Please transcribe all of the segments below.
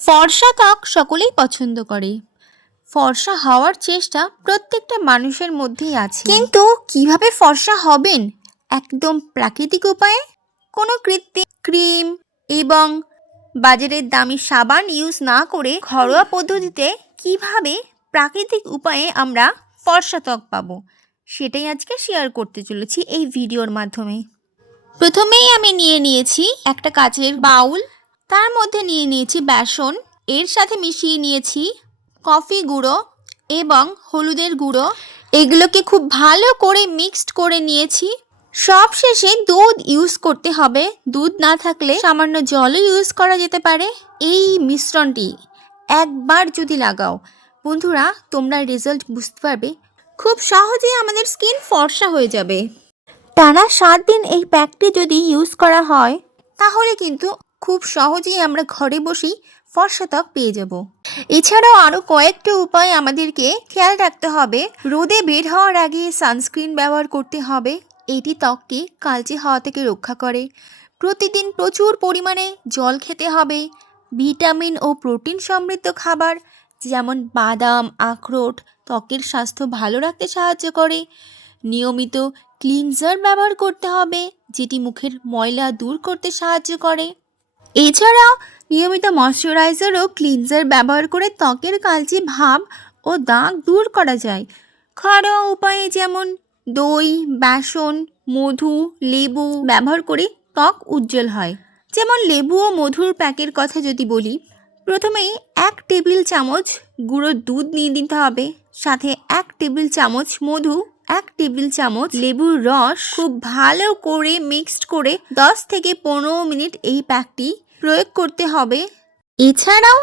ফর্সা ত্বক সকলেই পছন্দ করে। ফর্সা হওয়ার চেষ্টা প্রত্যেকটা মানুষের মধ্যেই আছে, কিন্তু কিভাবে ফর্সা হবেন একদম প্রাকৃতিক উপায়ে, কোনো কৃত্রিম ক্রিম এবং বাজারের দামি সাবান ইউজ না করে ঘরোয়া পদ্ধতিতে কিভাবে প্রাকৃতিক উপায়ে আমরা ফর্সা ত্বক পাবো, সেটাই আজকে শেয়ার করতে চলেছি এই ভিডিওর মাধ্যমে। প্রথমেই আমি নিয়ে নিয়েছি একটা কাচের বাউল, তার মধ্যে নিয়ে নিয়েছি বেসন, এর সাথে মিশিয়ে নিয়েছি কফি গুঁড়ো এবং হলুদের গুঁড়ো। এগুলোকে খুব ভালো করে মিক্সড করে নিয়েছি। সব শেষে দুধ ইউজ করতে হবে, দুধ না থাকলে সামান্য জলও ইউজ করা যেতে পারে। এই মিশ্রণটি একবার যদি লাগাও বন্ধুরা, তোমরা রেজাল্ট বুঝতে পারবে, খুব সহজেই আমাদের স্কিন ফর্সা হয়ে যাবে। টানা 7 দিন এই প্যাকটি যদি ইউজ করা হয় তাহলে কিন্তু খুব সহজেই আমরা ঘরে বসেই ফর্সা ত্বক পেয়ে যাব। এছাড়াও আরও কয়েকটা উপায় আমাদেরকে খেয়াল রাখতে হবে। রোদে বের হওয়ার আগে সানস্ক্রিন ব্যবহার করতে হবে, এটি ত্বককে কালচে হওয়া থেকে রক্ষা করে। প্রতিদিন প্রচুর পরিমাণে জল খেতে হবে। ভিটামিন ও প্রোটিন সমৃদ্ধ খাবার যেমন বাদাম, আখরোট ত্বকের স্বাস্থ্য ভালো রাখতে সাহায্য করে। নিয়মিত ক্লিনজার ব্যবহার করতে হবে, যেটি মুখের ময়লা দূর করতে সাহায্য করে। এছাড়াও নিয়মিত ময়শ্চারাইজার ও ক্লিনজার ব্যবহার করে ত্বকের কালচে ভাব ও দাগ দূর করা যায়। ঘরোয়া উপায়ে যেমন দই, বেসন, মধু, লেবু ব্যবহার করে ত্বক উজ্জ্বল হয়। যেমন লেবু ও মধুর প্যাকের কথা যদি বলি, প্রথমেই 1 টেবিল চামচ গুঁড়ো দুধ নিয়ে নিতে হবে, সাথে 1 টেবিল চামচ মধু, 1 টেবিল চামচ লেবুর রস খুব ভালো করে মিক্সড করে 10 থেকে 15 মিনিট এই প্যাকটি প্রয়োগ করতে হবে। এছাড়াও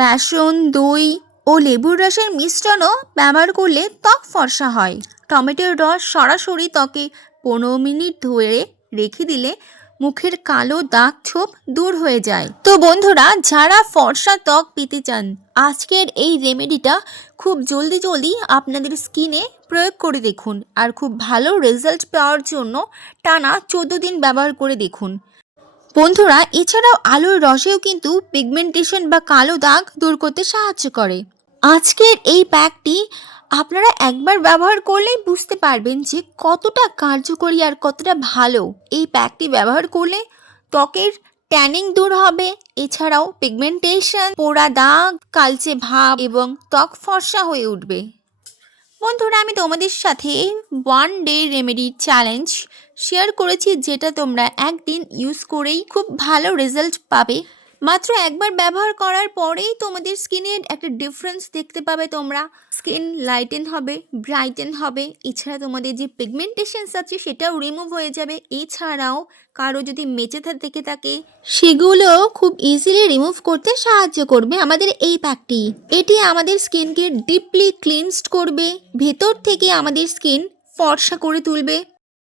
বেসন, দই ও লেবুর রসের মিশ্রণও ব্যবহার করলে ত্বক ফর্সা হয়। টমেটোর রস সরাসরি ত্বকে 15 মিনিট ধরে রেখে দিলে মুখের কালো দাগ ছোপ দূর হয়ে যায়। তো বন্ধুরা, যারা ফর্সা ত্বক পেতে চান, আজকের এই রেমেডিটা খুব জলদি আপনাদের স্কিনে প্রয়োগ করে দেখুন, আর খুব ভালো রেজাল্ট পাওয়ার জন্য টানা 14 দিন ব্যবহার করে দেখুন। বন্ধুরা, এছাড়াও আলুর রসেও কিন্তু পিগমেন্টেশন বা কালো দাগ দূর করতে সাহায্য করে। আজকের এই প্যাকটি আপনারা একবার ব্যবহার করলেই বুঝতে পারবেন যে কতটা কার্যকরী আর কতটা ভালো। এই প্যাকটি ব্যবহার করলে ত্বকের ট্যানিং দূর হবে, এছাড়াও পিগমেন্টেশন, পোড়া দাগ, কালচে ভাব এবং ত্বক ফর্সা হয়ে উঠবে। বন্ধুরা, আমি তোমাদের সাথে 1 ডে রেমেডি চ্যালেঞ্জ শেয়ার করেছি, যেটা তোমরা একদিন ইউজ করেই খুব ভালো রেজাল্ট পাবে। মাত্র একবার ব্যবহার করার পরেই তোমাদের স্কিনের একটা ডিফারেন্স দেখতে পাবে। তোমরা স্কিন লাইটেন হবে, ব্রাইটেন হবে। এছাড়া তোমাদের যে পিগমেন্টেশনস আছে সেটাও রিমুভ হয়ে যাবে। এছাড়াও কারো যদি মেচে থেকে থাকে সেগুলো খুব ইজিলি রিমুভ করতে সাহায্য করবে আমাদের এই প্যাকটি। এটি আমাদের স্কিনকে ডিপলি ক্লিনসড করবে, ভেতর থেকে আমাদের স্কিন ফর্সা করে তুলবে।